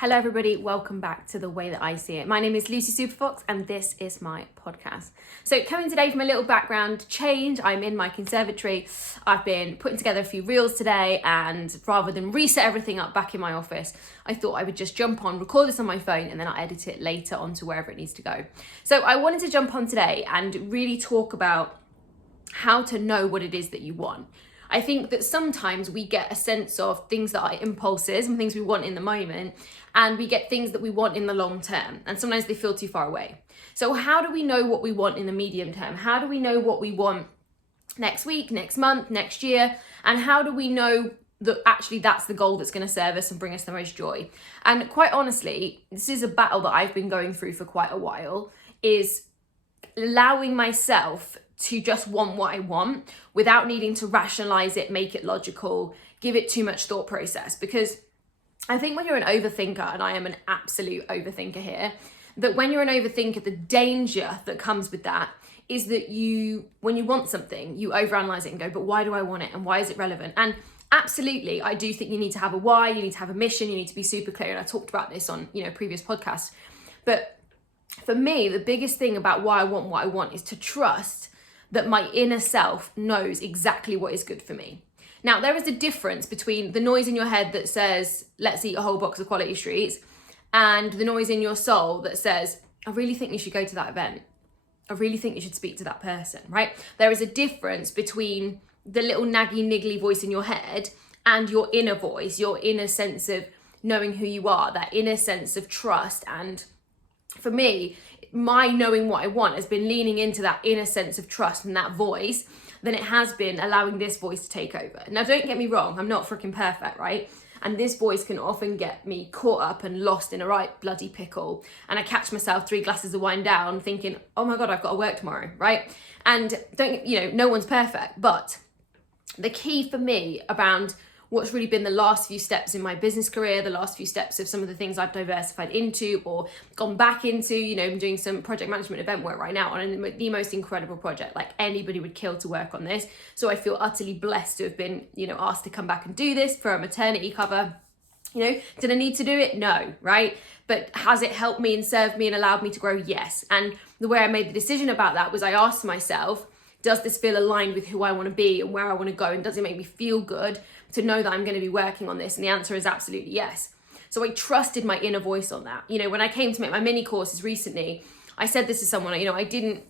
Hello everybody, welcome back to The Way That I See It. My name is Lucy Superfox and this is my podcast. So coming today from a little background change, I'm in my conservatory. I've been putting together a few reels today, and rather than reset everything up back in my office, I thought I would just jump on, record this on my phone, and then I'll edit it later onto wherever it needs to go. So I wanted to jump on today and really talk about how to know what it is that you want. I think that sometimes we get a sense of things that are impulses and things we want in the moment, and we get things that we want in the long term, and sometimes they feel too far away. So how do we know what we want in the medium term? How do we know what we want next week, next month, next year? And how do we know that actually that's the goal that's going to serve us and bring us the most joy? And quite honestly, this is a battle that I've been going through for quite a while, is allowing myself to just want what I want without needing to rationalize it, make it logical, give it too much thought process. Because I think when you're an overthinker, and I am an absolute overthinker here, that when you're an overthinker, the danger that comes with that is that when you want something, you overanalyze it and go, but why do I want it? And why is it relevant? And absolutely, I do think you need to have a why, you need to have a mission, you need to be super clear. And I talked about this on, previous podcasts. But for me, the biggest thing about why I want what I want is to trust that my inner self knows exactly what is good for me. Now, there is a difference between the noise in your head that says, let's eat a whole box of Quality Streets, and the noise in your soul that says, I really think you should go to that event. I really think you should speak to that person, right? There is a difference between the little naggy, niggly voice in your head and your inner voice, your inner sense of knowing who you are, that inner sense of trust. And for me, my knowing what I want has been leaning into that inner sense of trust and that voice than it has been allowing this voice to take over. Now, don't get me wrong, I'm not freaking perfect, right? And this voice can often get me caught up and lost in a right bloody pickle. And I catch myself 3 glasses of wine down thinking, oh my God, I've got to work tomorrow, right? And no one's perfect. But the key for me around what's really been the last few steps in my business career, the last few steps of some of the things I've diversified into or gone back into, I'm doing some project management event work right now on the most incredible project. Like, anybody would kill to work on this. So I feel utterly blessed to have been, asked to come back and do this for a maternity cover. Did I need to do it? No, right? But has it helped me and served me and allowed me to grow? Yes. And the way I made the decision about that was I asked myself, does this feel aligned with who I want to be and where I want to go? And does it make me feel good to know that I'm going to be working on this? And the answer is absolutely yes. So I trusted my inner voice on that. When I came to make my mini courses recently, I said this to someone, I didn't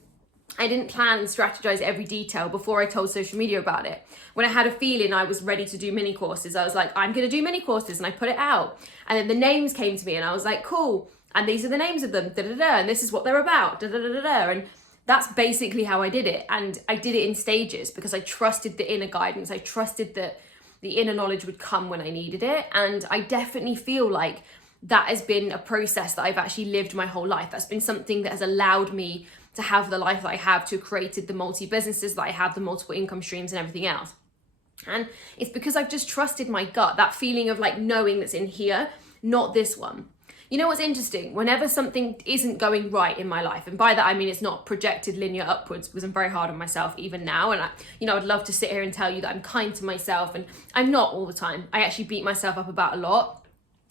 plan and strategize every detail before I told social media about it. When I had a feeling I was ready to do mini courses, I was like, I'm going to do mini courses, and I put it out. And then the names came to me and I was like, cool. And these are the names of them, and this is what they're about, And that's basically how I did it. And I did it in stages because I trusted the inner guidance. I trusted that the inner knowledge would come when I needed it. And I definitely feel like that has been a process that I've actually lived my whole life. That's been something that has allowed me to have the life that I have, to have created the multi-businesses that I have, the multiple income streams and everything else. And it's because I've just trusted my gut, that feeling of like knowing that's in here, not this one. You know what's interesting? Whenever something isn't going right in my life, and by that I mean it's not projected linear upwards, because I'm very hard on myself even now, and I'd love to sit here and tell you that I'm kind to myself, and I'm not all the time. I actually beat myself up about a lot.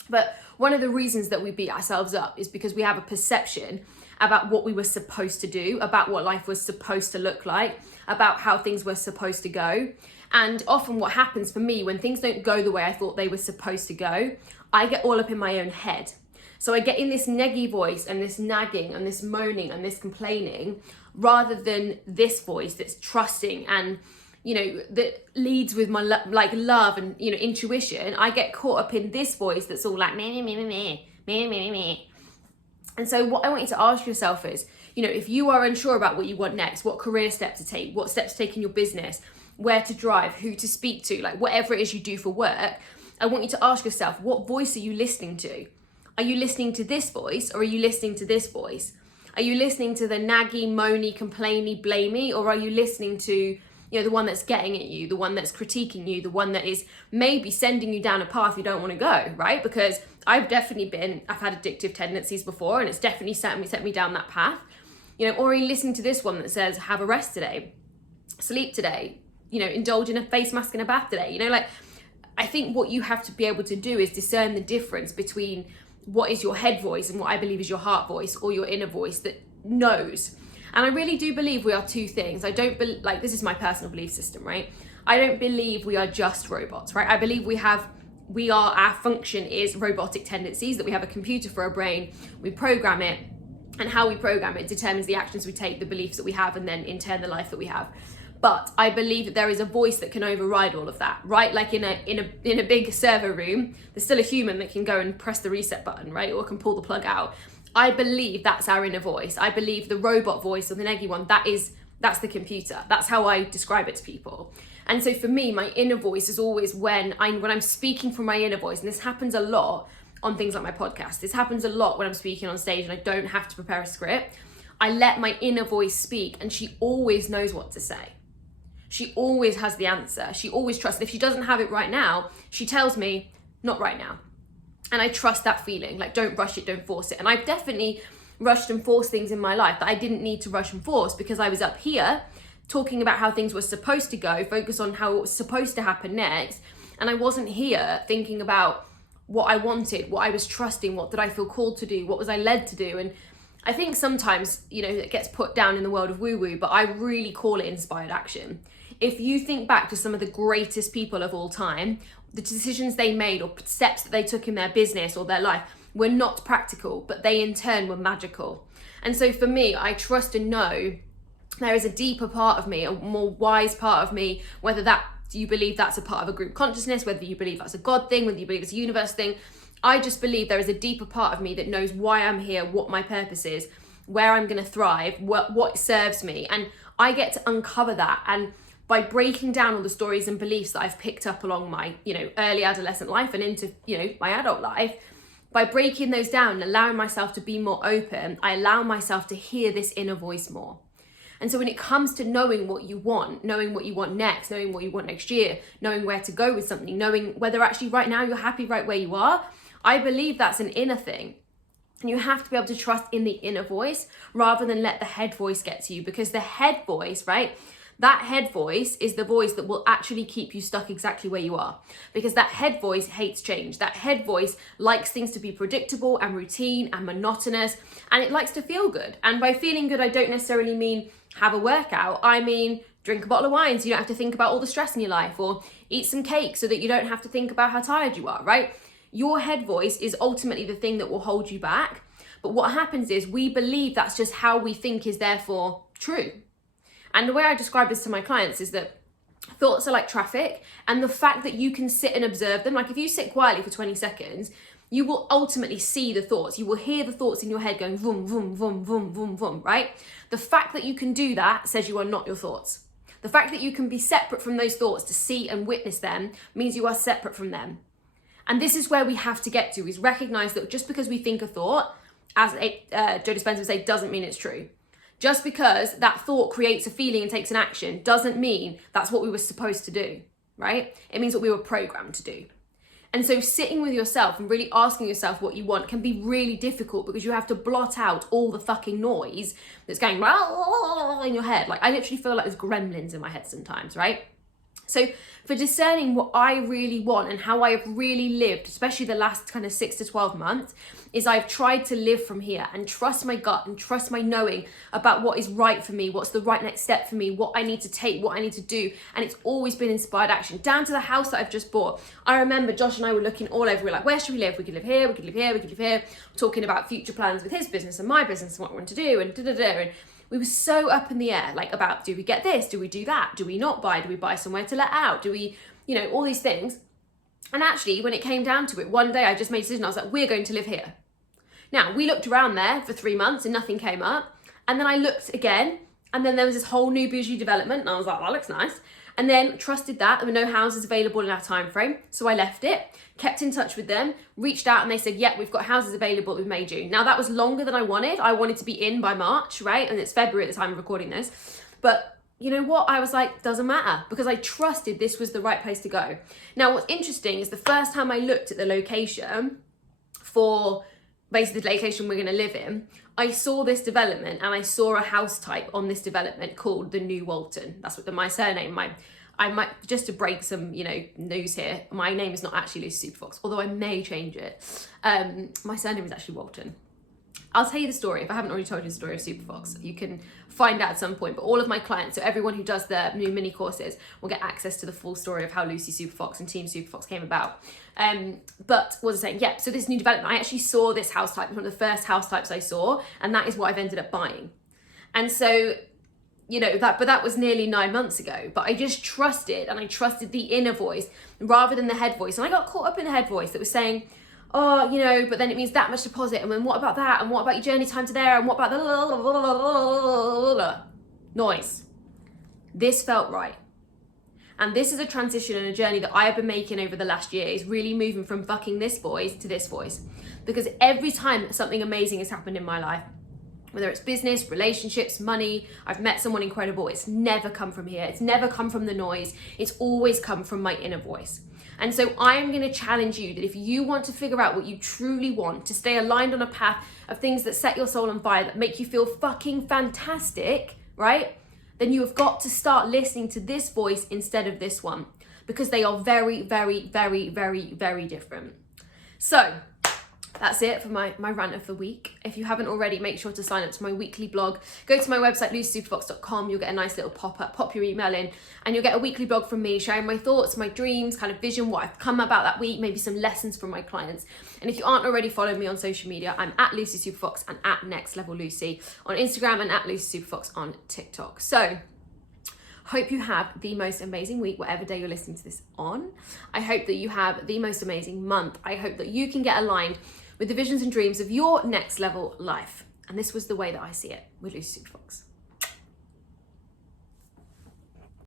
But one of the reasons that we beat ourselves up is because we have a perception about what we were supposed to do, about what life was supposed to look like, about how things were supposed to go. And often what happens for me when things don't go the way I thought they were supposed to go, I get all up in my own head. So I get in this neggy voice and this nagging and this moaning and this complaining, rather than this voice that's trusting and, that leads with my love and, intuition. I get caught up in this voice that's all like, me, me, me, me, me, me, me. And so what I want you to ask yourself is, if you are unsure about what you want next, what career step to take, what steps to take in your business, where to drive, who to speak to, like whatever it is you do for work, I want you to ask yourself, what voice are you listening to? Are you listening to this voice, or are you listening to this voice? Are you listening to the naggy, moany, complainy, blamey, or are you listening to, the one that's getting at you, the one that's critiquing you, the one that is maybe sending you down a path you don't want to go, right? Because I've had addictive tendencies before, and it's definitely set me down that path. Or are you listening to this one that says, have a rest today, sleep today, indulge in a face mask and a bath today? I think what you have to be able to do is discern the difference between what is your head voice and what I believe is your heart voice or your inner voice that knows. And I really do believe we are two things. I don't like, this is my personal belief system, right? I don't believe we are just robots, right? I believe our function is robotic tendencies, that we have a computer for a brain, we program it, and how we program it determines the actions we take, the beliefs that we have, and then in turn the life that we have. But I believe that there is a voice that can override all of that, right? Like in a big server room, there's still a human that can go and press the reset button, right? Or can pull the plug out. I believe that's our inner voice. I believe the robot voice or the neggy one, that's the computer. That's how I describe it to people. And so for me, my inner voice is always when I'm speaking from my inner voice, and this happens a lot on things like my podcast. This happens a lot when I'm speaking on stage and I don't have to prepare a script. I let my inner voice speak, and she always knows what to say. She always has the answer. She always trusts. If she doesn't have it right now, she tells me, not right now. And I trust that feeling. Like, don't rush it, don't force it. And I've definitely rushed and forced things in my life that I didn't need to rush and force, because I was up here talking about how things were supposed to go, focus on how it was supposed to happen next. And I wasn't here thinking about what I wanted, what I was trusting, what did I feel called to do, what was I led to do. And I think sometimes, it gets put down in the world of woo-woo, but I really call it inspired action. If you think back to some of the greatest people of all time, the decisions they made or steps that they took in their business or their life were not practical, but they in turn were magical. And so for me, I trust and know there is a deeper part of me, a more wise part of me, whether you believe that's a part of a group consciousness, whether you believe that's a God thing, whether you believe it's a universe thing. I just believe there is a deeper part of me that knows why I'm here, what my purpose is, where I'm going to thrive, what serves me. And I get to uncover that. And by breaking down all the stories and beliefs that I've picked up along my, early adolescent life and into, my adult life, by breaking those down and allowing myself to be more open, I allow myself to hear this inner voice more. And so when it comes to knowing what you want next, knowing what you want next year, knowing where to go with something, knowing whether actually right now you're happy right where you are, I believe that's an inner thing. And you have to be able to trust in the inner voice rather than let the head voice get to you, because the head voice, right? That head voice is the voice that will actually keep you stuck exactly where you are, because that head voice hates change. That head voice likes things to be predictable and routine and monotonous, and it likes to feel good. And by feeling good, I don't necessarily mean have a workout. I mean, drink a bottle of wine so you don't have to think about all the stress in your life, or eat some cake so that you don't have to think about how tired you are, right? Your head voice is ultimately the thing that will hold you back. But what happens is we believe that's just how we think is therefore true. And the way I describe this to my clients is that thoughts are like traffic, and the fact that you can sit and observe them, like if you sit quietly for 20 seconds, you will ultimately see the thoughts. You will hear the thoughts in your head going vroom, vroom, vroom, vroom, vroom, vroom, right? The fact that you can do that says you are not your thoughts. The fact that you can be separate from those thoughts to see and witness them means you are separate from them. And this is where we have to get to, is recognize that just because we think a thought, as Joe Dispenza would say, doesn't mean it's true. Just because that thought creates a feeling and takes an action doesn't mean that's what we were supposed to do, right? It means what we were programmed to do. And so sitting with yourself and really asking yourself what you want can be really difficult, because you have to blot out all the fucking noise that's going in your head. Like, I literally feel like there's gremlins in my head sometimes, right? So for discerning what I really want and how I have really lived, especially the last kind of 6 to 12 months, is I've tried to live from here and trust my gut and trust my knowing about what is right for me, what's the right next step for me, what I need to take, what I need to do. And it's always been inspired action, down to the house that I've just bought. I remember Josh and I were looking all over. We're like, where should we live? We could live here, we could live here, we could live here. Talking about future plans with his business and my business and what we want to do and da-da-da. And we were so up in the air, like about, do we get this? Do we do that? Do we not buy? Do we buy somewhere to let out? Do we, all these things. And actually, when it came down to it, one day I just made a decision. I was like, we're going to live here. Now, we looked around there for 3 months and nothing came up. And then I looked again, and then there was this whole new bougie development. And I was like, that looks nice. And then trusted that there were no houses available in our time frame. So I left it, kept in touch with them, reached out, and they said, yeah, we've got houses available in May, June. Now that was longer than I wanted. I wanted to be in by March, right? And it's February at the time of recording this. But you know what? I was like, doesn't matter, because I trusted this was the right place to go. Now, what's interesting is the first time I looked at the location for basically the location we're going to live in, I saw this development and I saw a house type on this development called the New Walton. That's what my surname, I might, just to break some, news here, my name is not actually Lucy Superfox, although I may change it. My surname is actually Walton. I'll tell you the story. If I haven't already told you the story of Superfox, you can find out at some point. But all of my clients, so everyone who does the new mini courses, will get access to the full story of how Lucy Superfox and Team Superfox came about. But what was I saying? Yeah, so this new development, I actually saw this house type, one of the first house types I saw, and that is what I've ended up buying. And so, that was nearly 9 months ago, but I just trusted, and I trusted the inner voice rather than the head voice. And I got caught up in the head voice that was saying, oh, but then it means that much deposit, and then what about that, and what about your journey time to there, and what about the noise. This felt right. And this is a transition and a journey that I have been making over the last year, is really moving from fucking this voice to this voice. Because every time something amazing has happened in my life, whether it's business, relationships, money, I've met someone incredible, it's never come from here. It's never come from the noise. It's always come from my inner voice. And so I am going to challenge you that if you want to figure out what you truly want, to stay aligned on a path of things that set your soul on fire, that make you feel fucking fantastic, right? Then you have got to start listening to this voice instead of this one, because they are very, very, very, very, very different. So that's it for my rant of the week. If you haven't already, make sure to sign up to my weekly blog. Go to my website, lucysuperfox.com. You'll get a nice little pop-up, pop your email in, and you'll get a weekly blog from me sharing my thoughts, my dreams, kind of vision, what I've come about that week, maybe some lessons from my clients. And if you aren't already following me on social media, I'm at Lucy Superfox and at Next Level Lucy on Instagram, and at Lucy Superfox on TikTok. So hope you have the most amazing week, whatever day you're listening to this on. I hope that you have the most amazing month. I hope that you can get aligned with the visions and dreams of your next level life. And this was the way that I see it with Lucy Superfox.